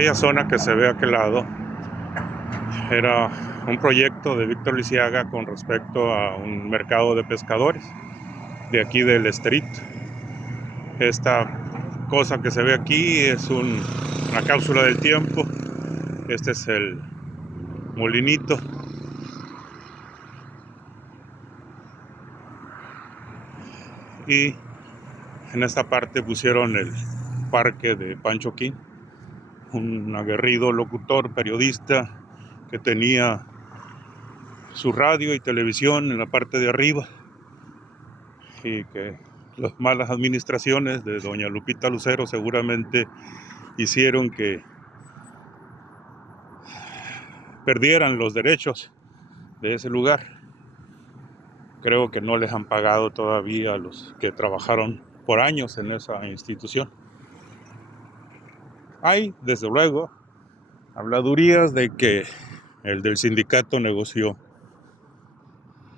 Aquella zona que se ve a aquel lado era un proyecto de Víctor Lisiaga con respecto a un mercado de pescadores de aquí del Esterito. Esta cosa que se ve aquí es una cápsula del tiempo. Este es el molinito. Y en esta parte pusieron el parque de Pancho King, un aguerrido locutor, periodista que tenía su radio y televisión en la parte de arriba, y que las malas administraciones de doña Lupita Lucero seguramente hicieron que perdieran los derechos de ese lugar. Creo que no les han pagado todavía a los que trabajaron por años en esa institución. Hay, desde luego, habladurías de que el del sindicato negoció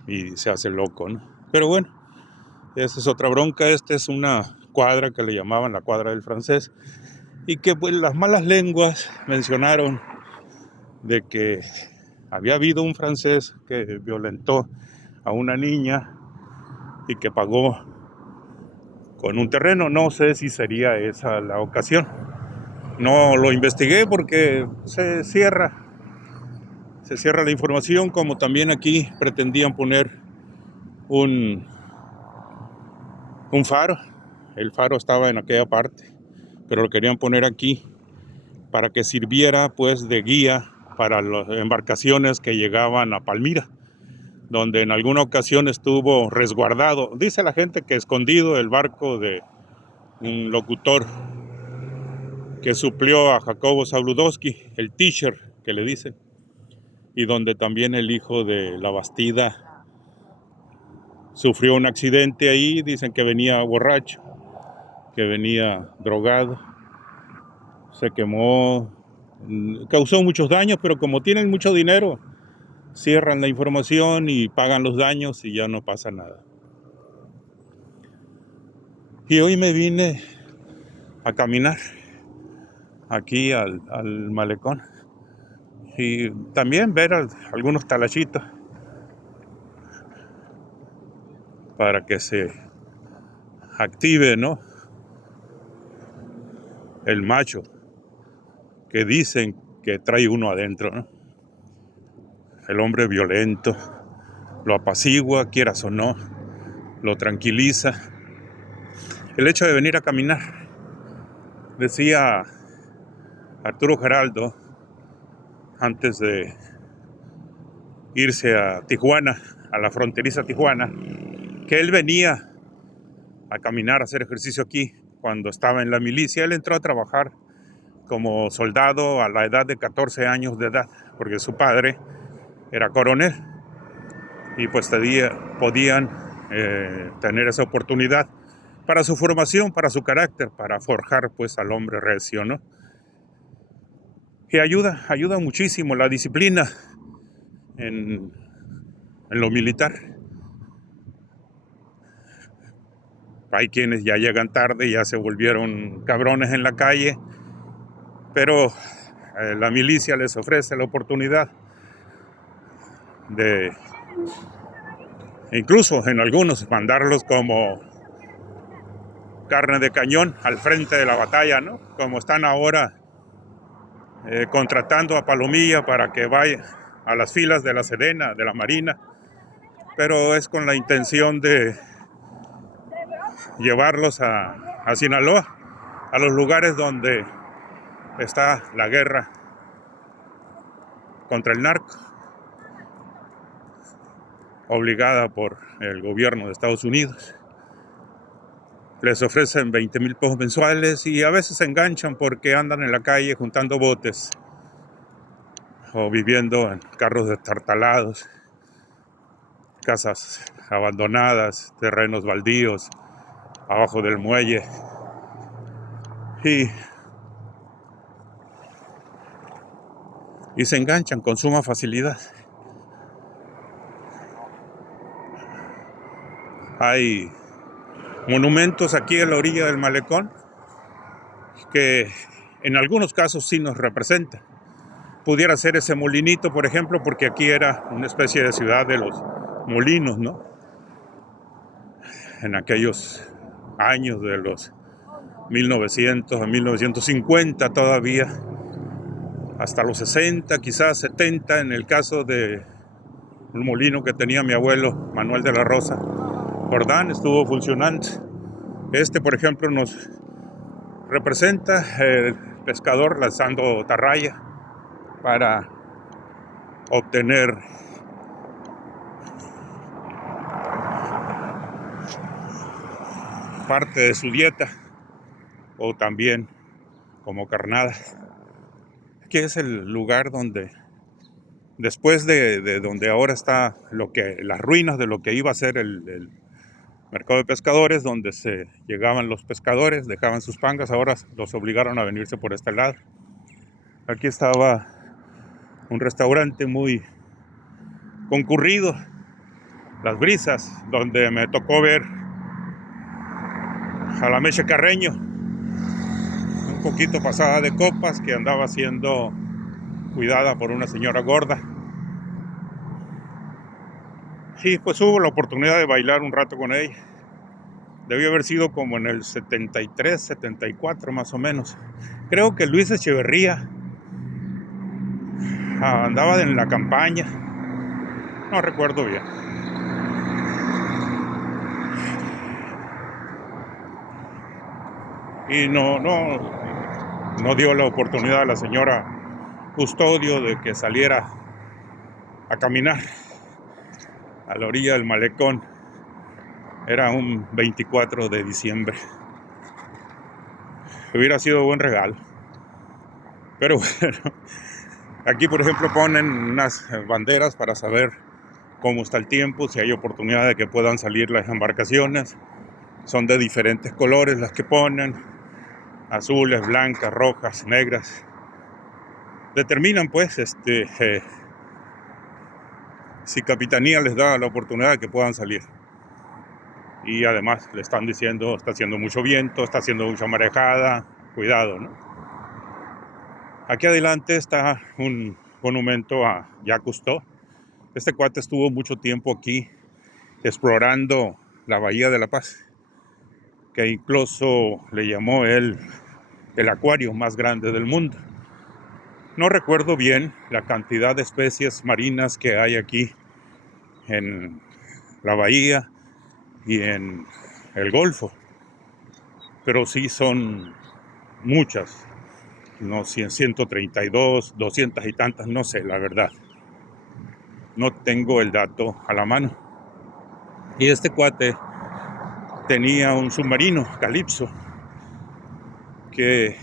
y se hace loco, ¿no? Pero bueno, esa es otra bronca. Esta es una cuadra que le llamaban la cuadra del francés, y que pues las malas lenguas mencionaron de que había habido un francés que violentó a una niña y que pagó con un terreno. No sé si sería esa la ocasión. No lo investigué porque se cierra la información, como también aquí pretendían poner un faro. El faro estaba en aquella parte, pero lo querían poner aquí para que sirviera pues de guía para las embarcaciones que llegaban a Palmira, donde en alguna ocasión estuvo resguardado, dice la gente, que escondido el barco de un locutor que suplió a Jacobo Zabludovsky, el teacher que le dicen, y donde también el hijo de la Bastida sufrió un accidente ahí. Dicen que venía borracho, que venía drogado, se quemó, causó muchos daños, pero como tienen mucho dinero, cierran la información y pagan los daños y ya no pasa nada. Y hoy me vine a caminar aquí al malecón y también ver algunos talachitos para que se active, ¿no?, el macho que dicen que trae uno adentro, ¿no? El hombre violento lo apacigua, quieras o no, lo tranquiliza. El hecho de venir a caminar, decía Arturo Geraldo antes de irse a Tijuana, a la fronteriza Tijuana, que él venía a caminar, a hacer ejercicio aquí cuando estaba en la milicia. Él entró a trabajar como soldado a la edad de 14 años de edad, porque su padre era coronel y pues podían tener esa oportunidad para su formación, para su carácter, para forjar pues al hombre recio, ¿no? Y ayuda muchísimo la disciplina en lo militar. Hay quienes ya llegan tarde, ya se volvieron cabrones en la calle, pero la milicia les ofrece la oportunidad de, incluso en algunos, mandarlos como carne de cañón al frente de la batalla, ¿no? Como están ahora contratando a Palomilla para que vaya a las filas de la Sedena, de la Marina, pero es con la intención de llevarlos a Sinaloa, a los lugares donde está la guerra contra el narco, obligada por el gobierno de Estados Unidos. Les ofrecen 20,000 pesos mensuales y a veces se enganchan porque andan en la calle juntando botes o viviendo en carros destartalados, casas abandonadas, terrenos baldíos abajo del muelle, y se enganchan con suma facilidad. Hay monumentos aquí a la orilla del malecón que en algunos casos sí nos representa. Pudiera ser ese molinito, por ejemplo, porque aquí era una especie de ciudad de los molinos, ¿no? En aquellos años de los 1900 a 1950 todavía, hasta los 60, quizás 70, en el caso de un molino que tenía mi abuelo Manuel de la Rosa Jordán, estuvo funcionando. Este, por ejemplo, nos representa el pescador lanzando tarraya para obtener parte de su dieta, o también como carnada. Aquí es el lugar donde, después de donde ahora está las ruinas de lo que iba a ser el mercado de pescadores, donde se llegaban los pescadores, dejaban sus pangas, ahora los obligaron a venirse por este lado. Aquí estaba un restaurante muy concurrido, Las Brisas, donde me tocó ver a la Meche Carreño, un poquito pasada de copas, que andaba siendo cuidada por una señora gorda. Y pues hubo la oportunidad de bailar un rato con ella. Debió haber sido como en el 73, 74 más o menos. Creo que Luis Echeverría andaba en la campaña, no recuerdo bien. Y no dio la oportunidad a la señora Custodio de que saliera a caminar a la orilla del malecón. Era un 24 de diciembre. Hubiera sido buen regalo. Pero bueno, aquí por ejemplo ponen unas banderas para saber cómo está el tiempo, si hay oportunidad de que puedan salir las embarcaciones. Son de diferentes colores las que ponen, azules, blancas, rojas, negras. Determinan pues si Capitanía les da la oportunidad de que puedan salir. Y además le están diciendo, está haciendo mucho viento, está haciendo mucha marejada, cuidado, ¿no? Aquí adelante está un monumento a Jacques Cousteau. Este cuate estuvo mucho tiempo aquí explorando la Bahía de La Paz, que incluso le llamó él el acuario más grande del mundo. No recuerdo bien la cantidad de especies marinas que hay aquí en la bahía y en el Golfo, pero sí son muchas, no 132, 200 y tantas, no sé, la verdad. No tengo el dato a la mano. Y este cuate tenía un submarino, Calypso, que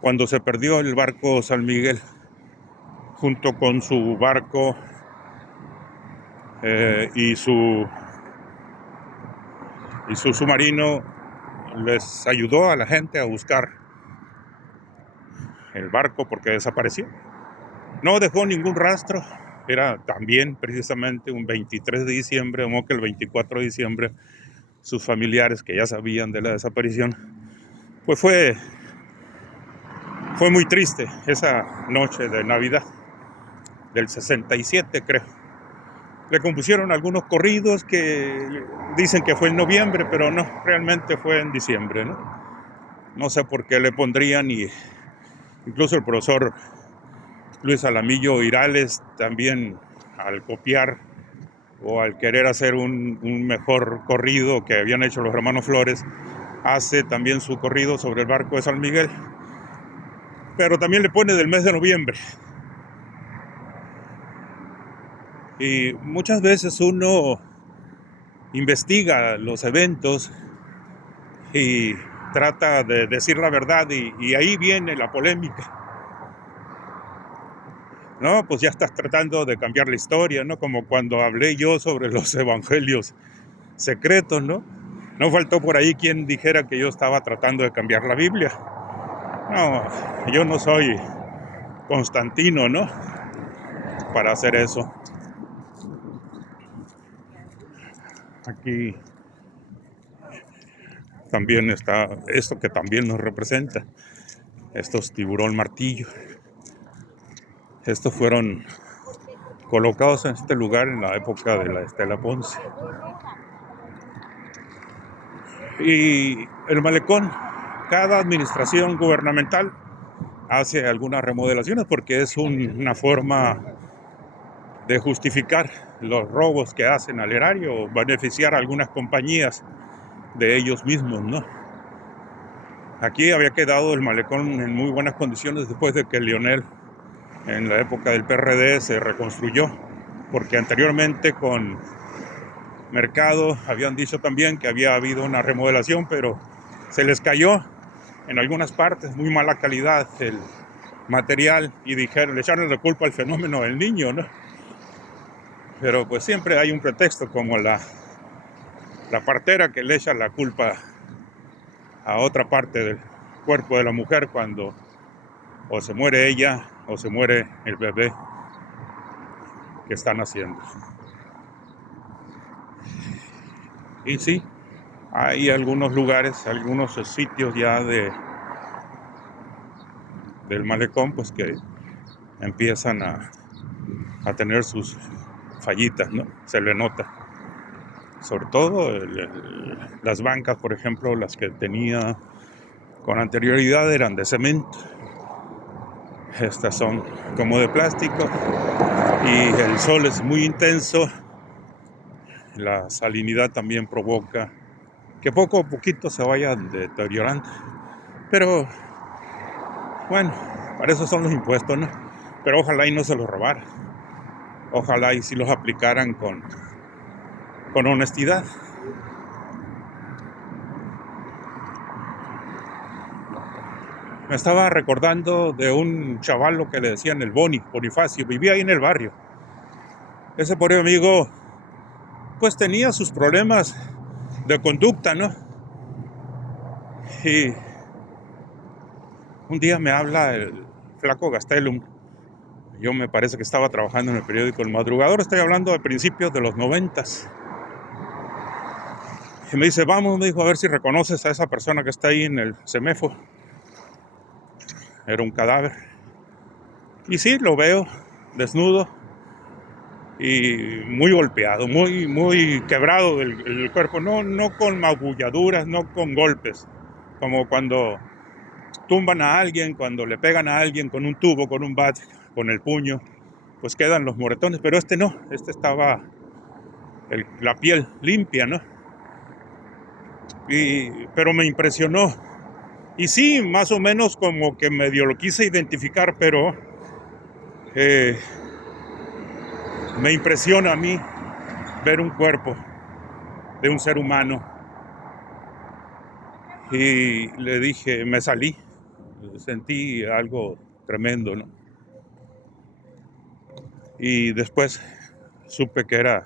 cuando se perdió el barco San Miguel, junto con su barco y su submarino, les ayudó a la gente a buscar el barco porque desapareció. No dejó ningún rastro. Era también precisamente un 23 de diciembre, como que el 24 de diciembre, sus familiares que ya sabían de la desaparición, pues fue muy triste esa noche de Navidad del 67, creo. Le compusieron algunos corridos que dicen que fue en noviembre, pero no, realmente fue en diciembre, ¿no? No sé por qué le pondrían, y incluso el profesor Luis Alamillo Irales también, al copiar o al querer hacer un mejor corrido que habían hecho los hermanos Flores, hace también su corrido sobre el barco de San Miguel, pero también le pone del mes de noviembre. Y muchas veces uno investiga los eventos y trata de decir la verdad, y ahí viene la polémica. No, pues ya estás tratando de cambiar la historia, ¿no? Como cuando hablé yo sobre los evangelios secretos, ¿no? No faltó por ahí quien dijera que yo estaba tratando de cambiar la Biblia. No, yo no soy Constantino, ¿no? Para hacer eso. Aquí también está esto que también nos representa. estos tiburón martillo. Estos fueron colocados en este lugar en la época de la Estela Ponce. Y el malecón, cada administración gubernamental hace algunas remodelaciones porque es una forma de justificar los robos que hacen al erario o beneficiar a algunas compañías de ellos mismos, ¿no? Aquí había quedado el malecón en muy buenas condiciones después de que Lionel, en la época del PRD, se reconstruyó, porque anteriormente con Mercado habían dicho también que había habido una remodelación, pero se les cayó en algunas partes, muy mala calidad el material, y le echaron la culpa al fenómeno del Niño, ¿no? Pero pues siempre hay un pretexto, como la partera que le echa la culpa a otra parte del cuerpo de la mujer cuando o se muere ella o se muere el bebé que están haciendo. Y sí, hay algunos lugares, algunos sitios ya del malecón, pues que empiezan a tener sus fallitas, ¿no? Se le nota. Sobre todo las bancas, por ejemplo, las que tenía con anterioridad eran de cemento. Estas son como de plástico y el sol es muy intenso. La salinidad también provoca que poco a poquito se vayan deteriorando. Pero bueno, para eso son los impuestos, ¿no? Pero ojalá y no se los robaran. Ojalá y si los aplicaran con honestidad. Me estaba recordando de un chavalo que le decían el Bonifacio, vivía ahí en el barrio. Ese pobre amigo, pues tenía sus problemas de conducta, ¿no? Y un día me habla el flaco Gastelum. Yo me parece que estaba trabajando en el periódico El Madrugador, estoy hablando de principios de los 90s. Y me dice, vamos, me dijo, a ver si reconoces a esa persona que está ahí en el CEMEFO. Era un cadáver. Y sí, lo veo, desnudo y muy golpeado, muy quebrado el cuerpo. No con magulladuras, no con golpes, como cuando tumban a alguien, cuando le pegan a alguien con un tubo, con un bat, con el puño, pues quedan los moretones. Pero este no, este estaba la piel limpia, ¿no? Pero me impresionó. Y sí, más o menos como que medio lo quise identificar, pero me impresiona a mí ver un cuerpo de un ser humano. Y le dije, me salí, sentí algo tremendo, ¿no? Y después supe que era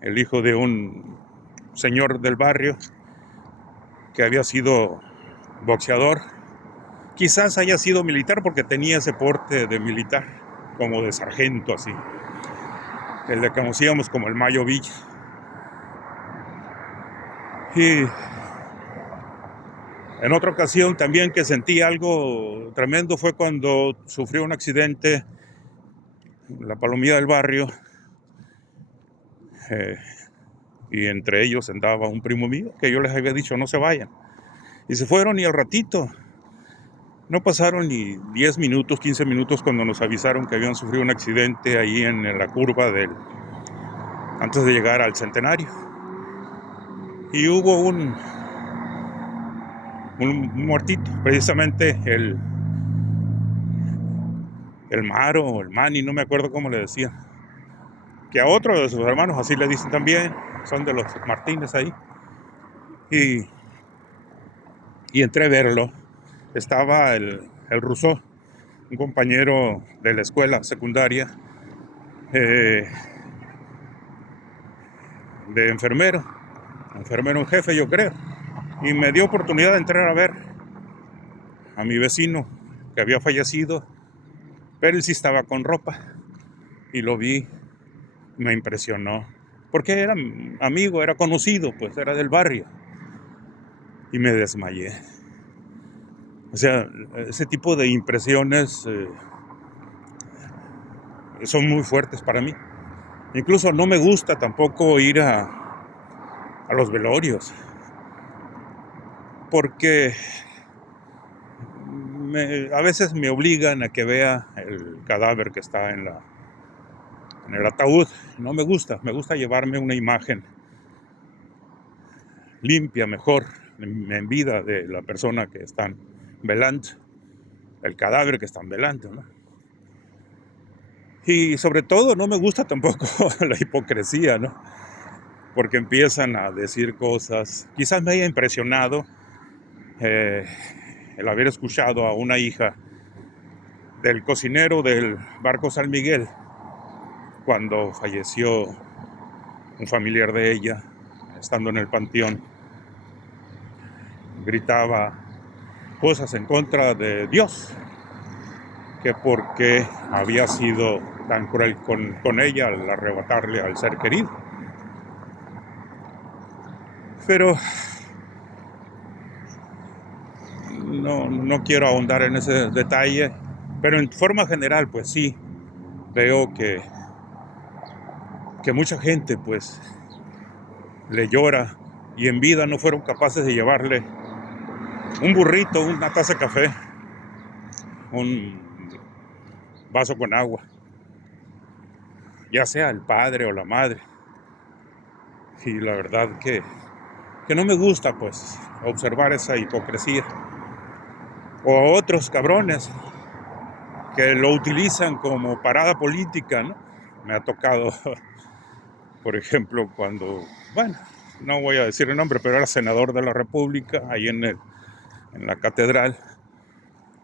el hijo de un señor del barrio que había sido boxeador. Quizás haya sido militar porque tenía ese porte de militar, como de sargento, así. Que le conocíamos como el Mayo Villa. Y en otra ocasión también que sentí algo tremendo fue cuando sufrió un accidente en la Palomilla del barrio. Y entre ellos andaba un primo mío que yo les había dicho no se vayan. Y se fueron y al ratito, no pasaron ni 10 minutos, 15 minutos cuando nos avisaron que habían sufrido un accidente ahí en la curva antes de llegar al Centenario. Y hubo un muertito, precisamente el Maro o el Manny, no me acuerdo cómo le decían. Que a otro de sus hermanos así le dicen también, son de los Martínez ahí. Y entré a verlo. Estaba el Rousseau, un compañero de la escuela secundaria, de enfermero en jefe, yo creo. Y me dio oportunidad de entrar a ver a mi vecino que había fallecido, pero él sí estaba con ropa. Y lo vi, me impresionó, porque era amigo, era conocido, pues era del barrio. Y me desmayé. O sea, ese tipo de impresiones son muy fuertes para mí. Incluso no me gusta tampoco ir a los velorios, porque a veces me obligan a que vea el cadáver que está en el ataúd. No me gusta, me gusta llevarme una imagen limpia, mejor, en vida de la persona que están velando, el cadáver que están velando, ¿no? Y sobre todo no me gusta tampoco la hipocresía, ¿no? Porque empiezan a decir cosas. Quizás me haya impresionado el haber escuchado a una hija del cocinero del barco San Miguel cuando falleció un familiar de ella, estando en el panteón, gritaba cosas en contra de Dios, que porque había sido tan cruel con ella al arrebatarle al ser querido. Pero no quiero ahondar en ese detalle, pero en forma general, pues sí, veo que mucha gente pues le llora y en vida no fueron capaces de llevarle un burrito, una taza de café, un vaso con agua, ya sea el padre o la madre. Y la verdad que no me gusta pues observar esa hipocresía. O a otros cabrones que lo utilizan como parada política, ¿no? Me ha tocado, por ejemplo, cuando, bueno, no voy a decir el nombre, pero era senador de la República, ahí en la catedral,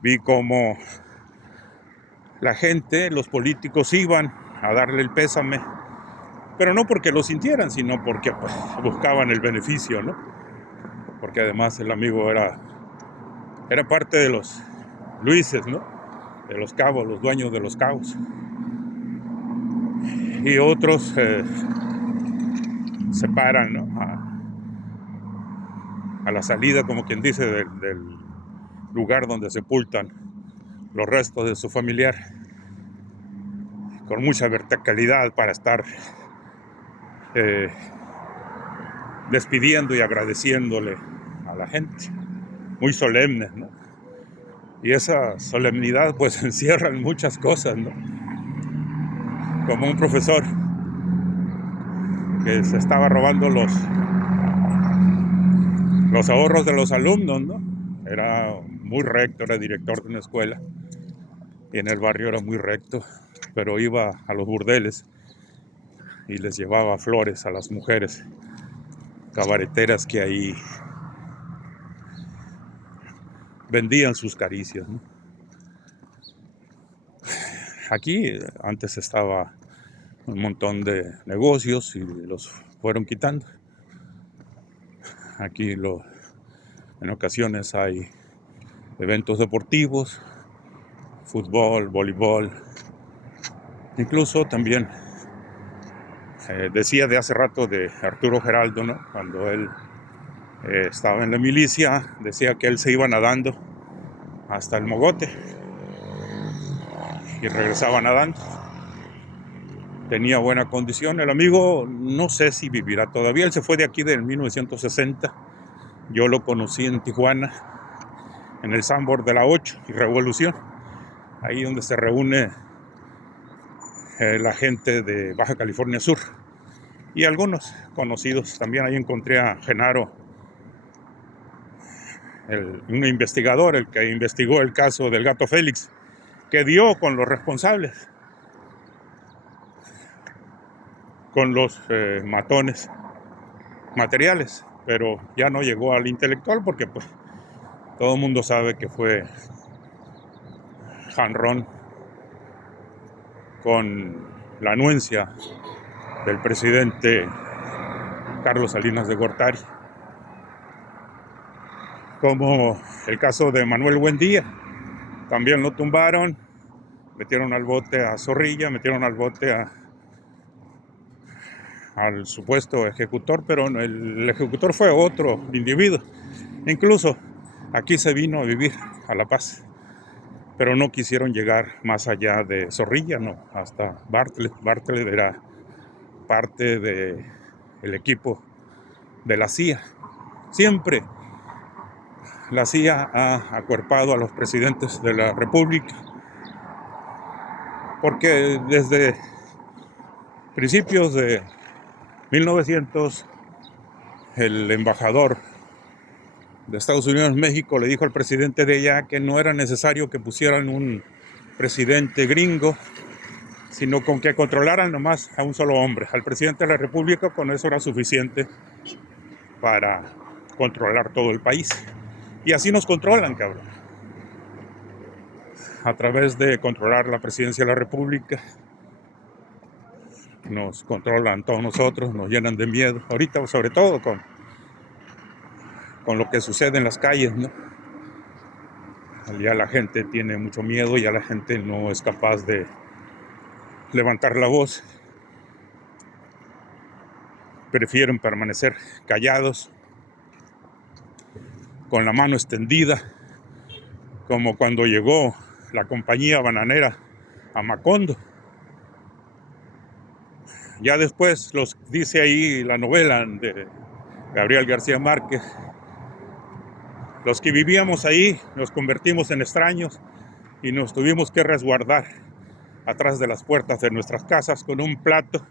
vi cómo la gente, los políticos iban a darle el pésame, pero no porque lo sintieran, sino porque pues, buscaban el beneficio, ¿no? Porque además el amigo era parte de los Luises, ¿no? De los cabos, los dueños de los cabos. Y otros se paran, ¿no? A la salida, como quien dice, del lugar donde sepultan los restos de su familiar, con mucha verticalidad para estar despidiendo y agradeciéndole a la gente, muy solemnes, ¿no? Y esa solemnidad pues encierra muchas cosas, ¿no? Como un profesor que se estaba robando los ahorros de los alumnos, ¿no? Era muy recto, era director de una escuela y en el barrio era muy recto, pero iba a los burdeles y les llevaba flores a las mujeres cabareteras que ahí vendían sus caricias, ¿no? Aquí antes estaba un montón de negocios y los fueron quitando. Aquí en ocasiones hay eventos deportivos, fútbol, voleibol, incluso también decía de hace rato de Arturo Geraldo, ¿no? Cuando él estaba en la milicia, decía que él se iba nadando hasta el Mogote y regresaba nadando. Tenía buena condición. El amigo no sé si vivirá todavía. Él se fue de aquí en 1960. Yo lo conocí en Tijuana, en el Sambor de la 8 y Revolución, ahí donde se reúne la gente de Baja California Sur y algunos conocidos. También ahí encontré a Genaro, un investigador, el que investigó el caso del Gato Félix, que dio con los responsables, con los matones materiales, pero ya no llegó al intelectual porque pues todo el mundo sabe que fue janrón con la anuencia del presidente Carlos Salinas de Gortari, como el caso de Manuel Buendía. También lo tumbaron, metieron al bote a Zorrilla, metieron al bote al supuesto ejecutor, pero el ejecutor fue otro individuo. Incluso Aquí se vino a vivir a La Paz, pero no quisieron llegar más allá de Zorrilla, no, hasta Bartlett. Bartlett era parte del equipo de la CIA. Siempre la CIA ha acuerpado a los presidentes de la República, porque desde principios de 1900 el embajador de Estados Unidos en México le dijo al presidente de allá que no era necesario que pusieran un presidente gringo, sino con que controlaran nomás a un solo hombre, al presidente de la República. Con eso era suficiente para controlar todo el país. Y así nos controlan, cabrón. A través de controlar la presidencia de la República, nos controlan todos nosotros, nos llenan de miedo. Ahorita, sobre todo con lo que sucede en las calles, ¿no? Ya la gente tiene mucho miedo, ya la gente no es capaz de levantar la voz. Prefieren permanecer callados, con la mano extendida, como cuando llegó la compañía bananera a Macondo. Ya después, dice ahí la novela de Gabriel García Márquez, los que vivíamos ahí nos convertimos en extraños y nos tuvimos que resguardar atrás de las puertas de nuestras casas con un plato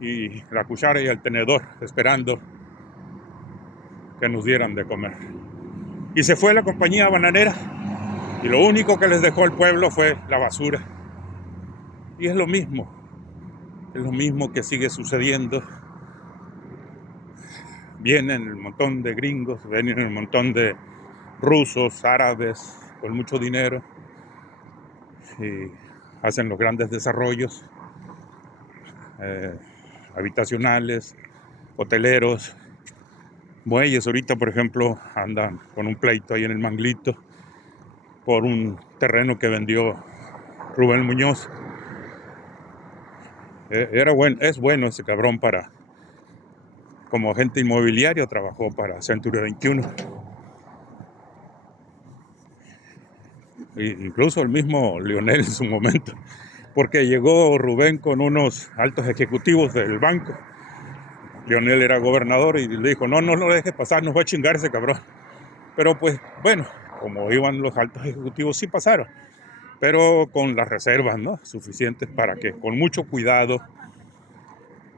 y la cuchara y el tenedor, esperando que nos dieran de comer. Y se fue la compañía bananera y lo único que les dejó al pueblo fue la basura. Y es lo mismo que sigue sucediendo. Vienen un montón de gringos, vienen un montón de rusos, árabes, con mucho dinero, y hacen los grandes desarrollos habitacionales, hoteleros, muelles. Ahorita, por ejemplo, andan con un pleito ahí en el Manglito por un terreno que vendió Rubén Muñoz. Es bueno ese cabrón como agente inmobiliario, trabajó para Century 21. Incluso el mismo Lionel en su momento, porque llegó Rubén con unos altos ejecutivos del banco. Lionel era gobernador y le dijo, no lo dejes pasar, nos va a chingar ese cabrón. Pero pues bueno, como iban los altos ejecutivos, sí pasaron, pero con las reservas, ¿no?, suficientes para que con mucho cuidado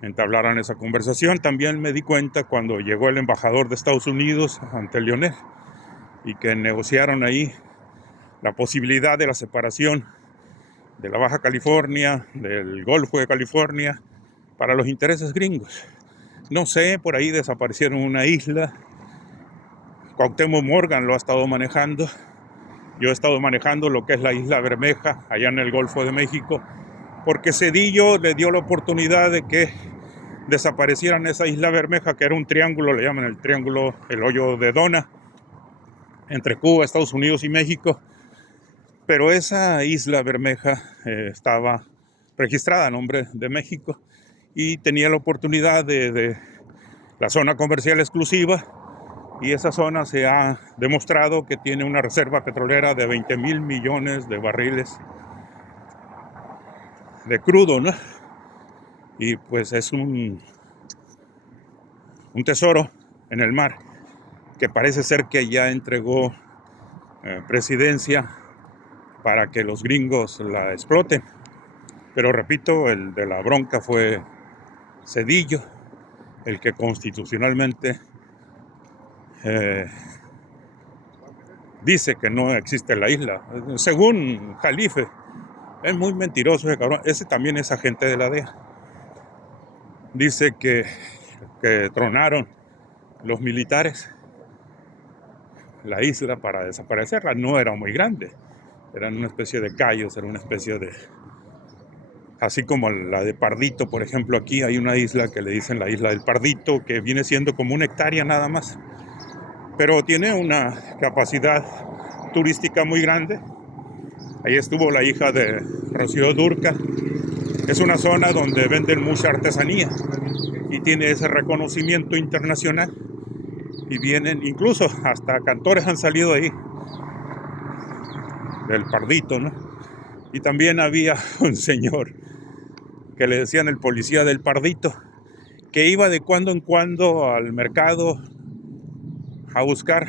entablaran esa conversación. También me di cuenta cuando llegó el embajador de Estados Unidos ante Lionel y que negociaron ahí la posibilidad de la separación de la Baja California, del Golfo de California, para los intereses gringos. No sé, por ahí desaparecieron una isla. Cuauhtémoc Morgan lo ha estado manejando. Yo he estado manejando lo que es la Isla Bermeja, allá en el Golfo de México, porque Zedillo le dio la oportunidad de que desaparecieran esa Isla Bermeja, que era un triángulo, le llaman el triángulo, el hoyo de Dona, entre Cuba, Estados Unidos y México. Pero esa Isla Bermeja estaba registrada a nombre de México y tenía la oportunidad de la zona comercial exclusiva, y esa zona se ha demostrado que tiene una reserva petrolera de 20,000 millones de barriles de crudo, ¿no? Y pues es un tesoro en el mar que parece ser que ya entregó presidencia para que los gringos la exploten. Pero repito, el de la bronca fue Zedillo, el que constitucionalmente dice que no existe la isla. Según Jalife, es muy mentiroso ese cabrón. Ese también es agente de la DEA. Dice que tronaron los militares la isla para desaparecerla. No era muy grande, eran una especie de cayos, era una especie de... Así como la de Pardito, por ejemplo, aquí hay una isla que le dicen la isla del Pardito, que viene siendo como 1 hectárea nada más, pero tiene una capacidad turística muy grande. Ahí estuvo la hija de Rocío Dúrcal. Es una zona donde venden mucha artesanía y tiene ese reconocimiento internacional. y vienen, incluso hasta cantores han salido ahí, del Pardito, ¿no? Y también había un señor que le decían el policía del Pardito, que iba de cuando en cuando al mercado a buscar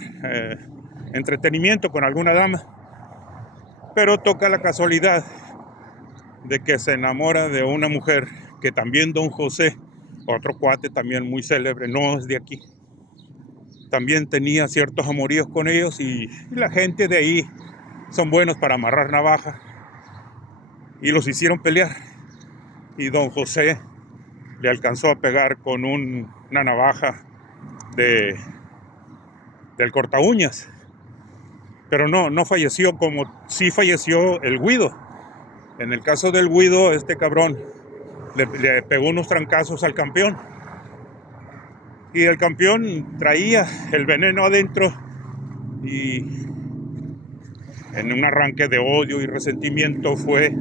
entretenimiento con alguna dama, pero toca la casualidad de que se enamora de una mujer que también don José, otro cuate también muy célebre, no es de aquí, también tenía ciertos amoríos con ellos, y la gente de ahí son buenos para amarrar navaja, y los hicieron pelear, y don José le alcanzó a pegar con una navaja del corta uñas, pero no falleció como sí falleció el Guido. En el caso del Guido, este cabrón le pegó unos trancazos al campeón, y el campeón traía el veneno adentro, y en un arranque de odio y resentimiento fue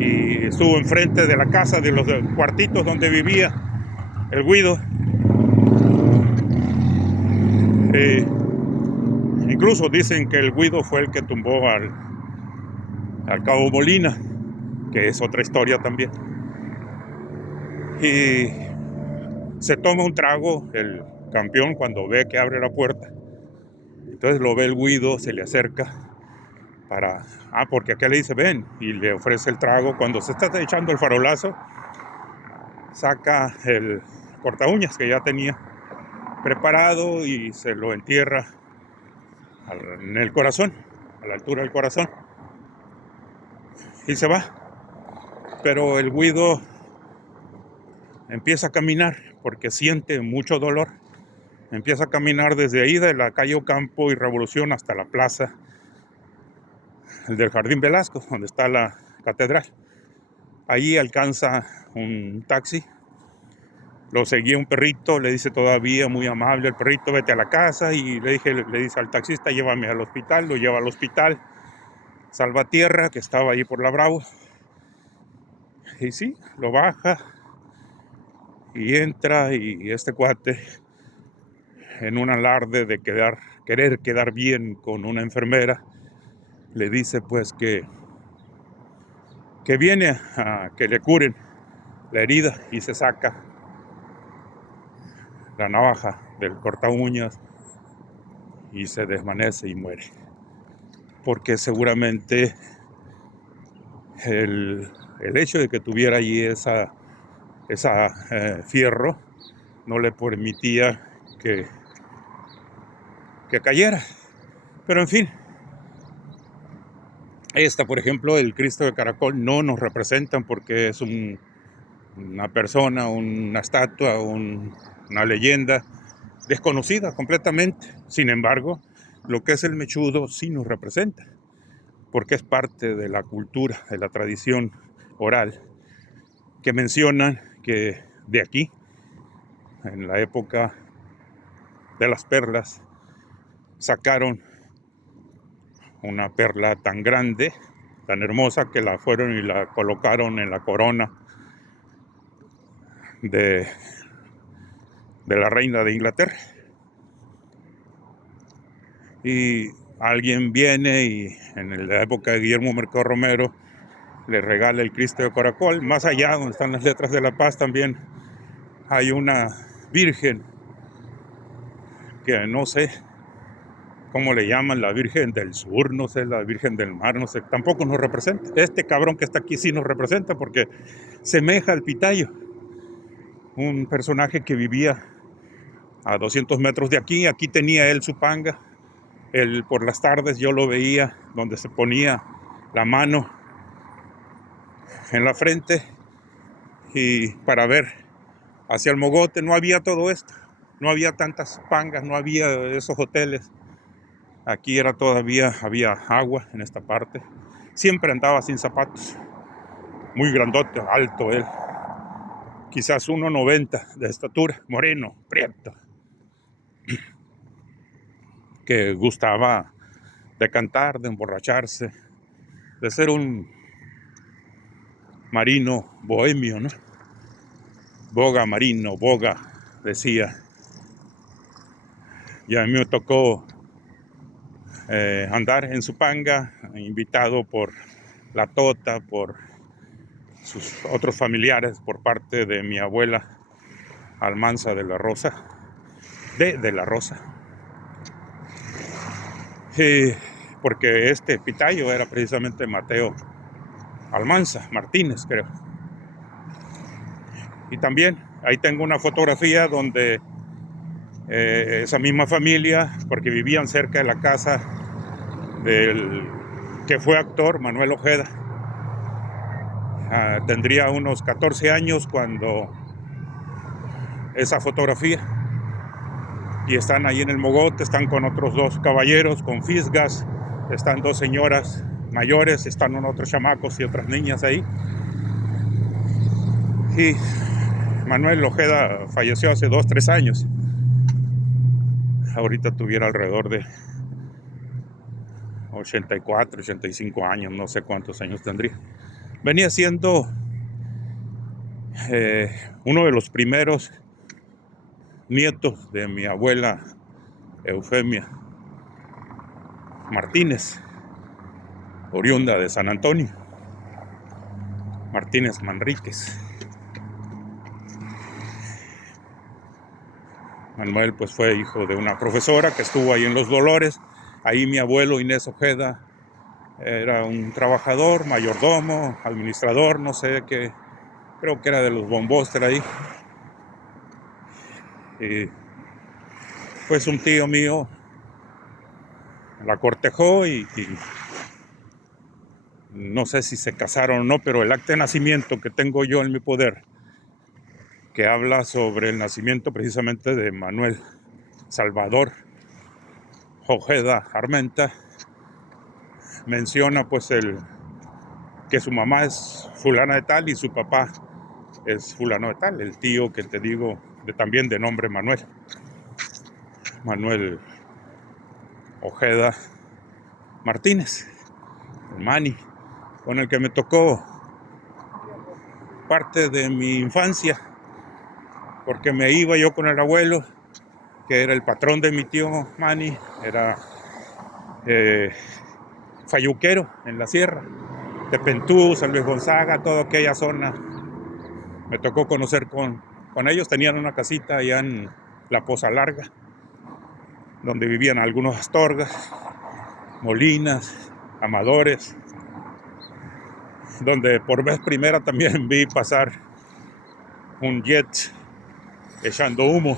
y estuvo enfrente de la casa, de los cuartitos donde vivía el Guido. Incluso dicen que el Guido fue el que tumbó al Cabo Molina, que es otra historia también. Y se toma un trago el campeón cuando ve que abre la puerta. Entonces lo ve el Guido, se le acerca porque acá le dice ven, y le ofrece el trago. Cuando se está echando el farolazo, saca el corta uñas que ya tenía preparado y se lo entierra en el corazón, a la altura del corazón, y se va. Pero el Guido empieza a caminar porque siente mucho dolor. Empieza a caminar desde ahí, de la calle Ocampo y Revolución, hasta la plaza del Jardín Velasco, donde está la catedral. Allí alcanza un taxi, lo seguía un perrito, le dice todavía muy amable el perrito, vete a la casa, y le dice al taxista, llévame al hospital. Lo lleva al hospital Salvatierra, que estaba ahí por la Bravo, y sí, lo baja y entra, y este cuate, en un alarde de querer quedar bien con una enfermera, le dice pues que viene a que le curen la herida, y se saca la navaja del corta uñas y se desvanece y muere, porque seguramente el hecho de que tuviera allí esa fierro no le permitía que cayera. Pero en fin, por ejemplo, el Cristo de Caracol no nos representan porque es una persona, una estatua, una leyenda desconocida completamente. Sin embargo, lo que es el mechudo sí nos representa, porque es parte de la cultura, de la tradición oral, que mencionan que de aquí, en la época de las perlas, sacaron una perla tan grande, tan hermosa, que la fueron y la colocaron en la corona de la reina de Inglaterra. Y alguien viene y en la época de Guillermo Mercado Romero le regala el Cristo de Caracol. Más allá, donde están las letras de la paz, también hay una virgen que no sé cómo le llaman, la Virgen del Sur, no sé, la Virgen del Mar, no sé, tampoco nos representa. Este cabrón que está aquí sí nos representa, porque semeja al Pitayo, un personaje que vivía a 200 metros de aquí. Aquí tenía él su panga. Por las tardes yo lo veía donde se ponía la mano en la frente y para ver hacia el mogote. No había todo esto, no había tantas pangas, no había esos hoteles. Aquí había agua en esta parte. Siempre andaba sin zapatos, muy grandote, alto él, quizás 1,90 de estatura, moreno, prieto, que gustaba de cantar, de emborracharse, de ser un marino bohemio, ¿no? Boga marino, boga, decía. Y a mí me tocó andar en Zupanga, invitado por la Tota, por sus otros familiares, por parte de mi abuela Almanza de la Rosa, de la Rosa, porque este pitayo era precisamente Mateo Almanza Martínez, creo. Y también ahí tengo una fotografía donde esa misma familia, porque vivían cerca de la casa del que fue actor Manuel Ojeda. Tendría unos 14 años cuando esa fotografía, y están ahí en el mogote, están con otros dos caballeros, con fisgas, están dos señoras mayores, están otros chamacos y otras niñas ahí. Y Manuel Ojeda falleció hace 2-3 años. Ahorita tuviera alrededor de 84, 85 años, no sé cuántos años tendría. Venía siendo uno de los primeros nietos de mi abuela Eufemia Martínez, oriunda de San Antonio, Martínez Manríquez. Manuel pues fue hijo de una profesora que estuvo ahí en Los Dolores. Ahí mi abuelo Inés Ojeda era un trabajador, mayordomo, administrador, no sé qué, creo que era de los Bomboster ahí. Y pues un tío mío la cortejó y no sé si se casaron o no, pero el acta de nacimiento que tengo yo en mi poder, que habla sobre el nacimiento precisamente de Manuel Salvador Ojeda Armenta, menciona pues que su mamá es fulana de tal y su papá es fulano de tal, el tío que te digo también de nombre Manuel Ojeda Martínez, Manny, con el que me tocó parte de mi infancia, porque me iba yo con el abuelo, que era el patrón de mi tío Manny, era falluquero en la sierra, Tepentú, San Luis Gonzaga, toda aquella zona. Me tocó conocer con ellos, tenían una casita allá en La Poza Larga, donde vivían algunos Astorgas, Molinas, Amadores, donde por vez primera también vi pasar un jet echando humo,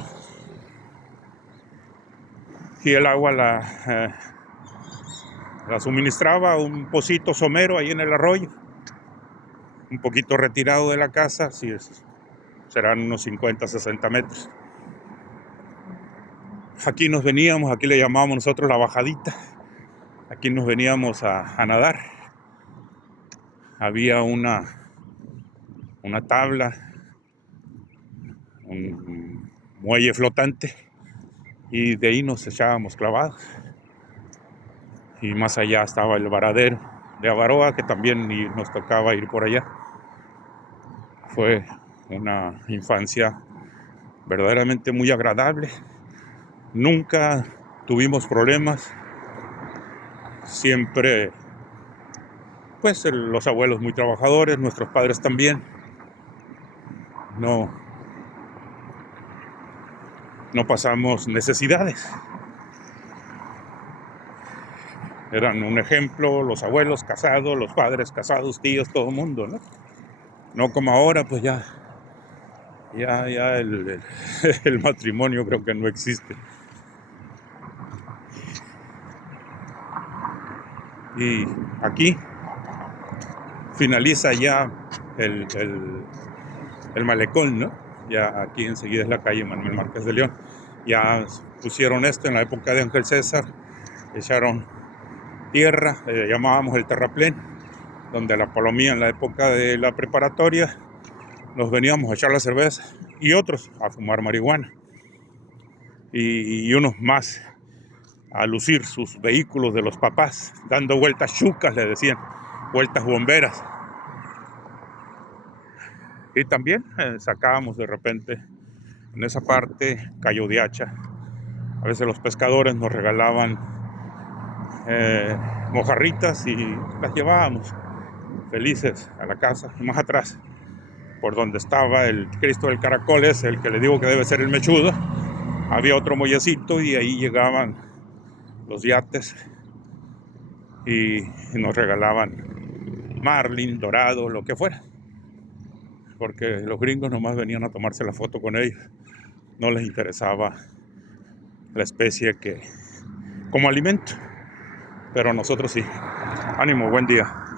y el agua la suministraba un pocito somero ahí en el arroyo, un poquito retirado de la casa, serán unos 50-60 metros. Aquí nos veníamos, aquí le llamábamos nosotros la bajadita, aquí nos veníamos a nadar. Había una tabla, un muelle flotante, y de ahí nos echábamos clavados. Y más allá estaba el varadero de Avaroa, que también nos tocaba ir por allá. Fue una infancia verdaderamente muy agradable. Nunca tuvimos problemas. Siempre, pues, los abuelos muy trabajadores, nuestros padres también. No pasamos necesidades. Eran un ejemplo, los abuelos casados, los padres casados, tíos, todo el mundo, ¿no? No como ahora, pues ya el matrimonio creo que no existe. Y aquí finaliza ya el malecón, ¿no? Ya aquí enseguida es la calle Manuel Márquez de León. Ya pusieron esto en la época de Ángel César, echaron tierra, llamábamos el terraplén, donde la palomía en la época de la preparatoria nos veníamos a echar la cerveza y otros a fumar marihuana, y unos más a lucir sus vehículos de los papás, dando vueltas chucas, le decían, vueltas bomberas. Y también sacábamos de repente en esa parte Cayo de Hacha, A veces los pescadores nos regalaban mojarritas y las llevábamos felices a la casa. Y más atrás, por donde estaba el Cristo del Caracol, es el que le digo que debe ser el mechudo, había otro muellecito y ahí llegaban los yates y nos regalaban marlin, dorado, lo que fuera, porque los gringos nomás venían a tomarse la foto con ellos, no les interesaba la especie que como alimento, pero nosotros sí. Ánimo, buen día.